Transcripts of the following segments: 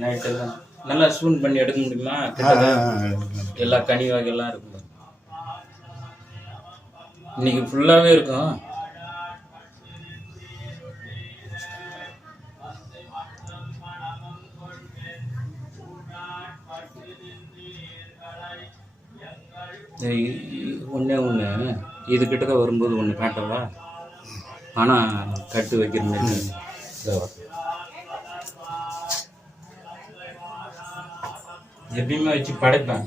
நைட்டெல்லாம் நல்லா ஸ்பூன் பண்ணி எடுக்க முடியுமா? எல்லா கனி வகையெல்லாம் இருக்கும். இன்னைக்கு ஃபுல்லாகவே இருக்கும். ஒன்றே ஒன்று இதுக்கிட்ட தான் வரும்போது ஒன்று காட்டவா? ஆனால் கட்டு வைக்கிற மாதிரி எப்பயுமே வச்சு படைப்பேன்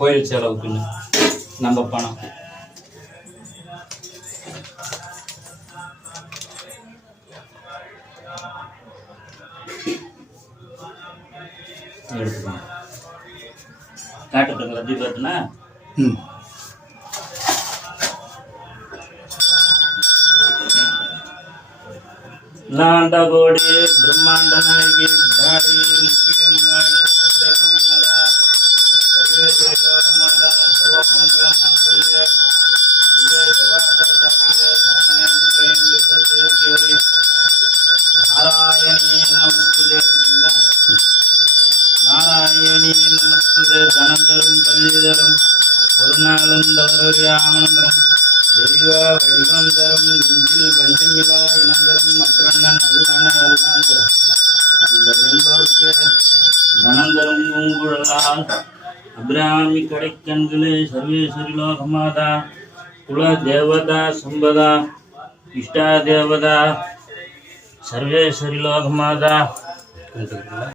கோயில் செலவுக்குன்னு. நம்ம பணம் எடுத்துக்கணும். காட்டுறதுங்களா தீபத்துனா? நாண்டகோடி பிரம்மாண்ட நாயகி தாடி முக்கியமா நாராயணி நமஸ்துதே. நாராயணி நமஸ்துதே. தனந்தரும் கல்விதரும் ஒரு நாளும் தளரொரியாமனந்தரும் தெய்வ வடிவந்தரும் நெஞ்சில் பஞ்சமிலா இனந்தரும் மற்றண்ண நல்லன எல்லாம் தரும் நண்பர் என்பவருக்கு கணந்தரும் பூங்குழலால் அபிராமி கடைக்கண்களே சர்வேஸ்வரி லோகமாதா குல தேவதா சம்பதா இஷ்டா தேவதா சர்வேஸ்வரி லோகமாதா.